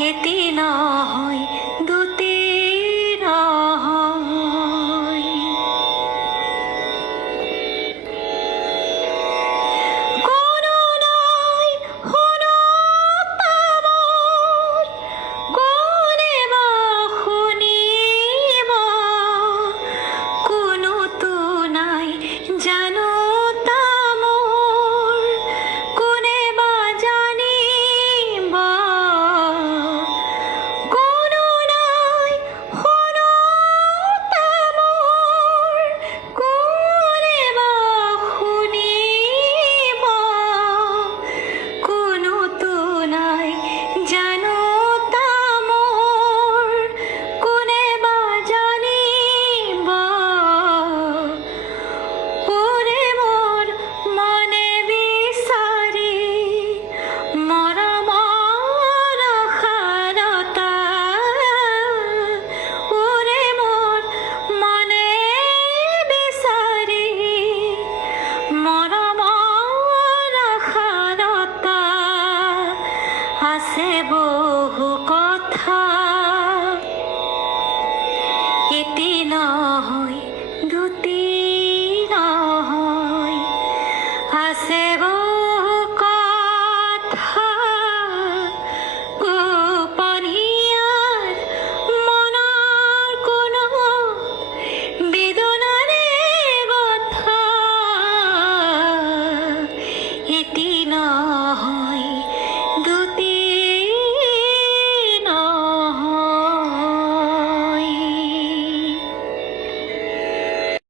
এটি নয় দুটি নয়। করুণায় হলো তামার, কোনে বা শুনিব, কোনো তো নাই জানো তামোর, কোনে বা জানিব। করুণায় হলো তামোর, কোনে বা শুনিব, কোনো তো নাই জানো তামোর, কোনে বা জানিব। ওরে মোর মনে বিচাৰি মৰমৰ সাৰতা, ওরে মোর মনে বিচাৰি মৰমৰ সাৰতা, আছে বহু কথা এটি নহয় দুটি নহয়, আছে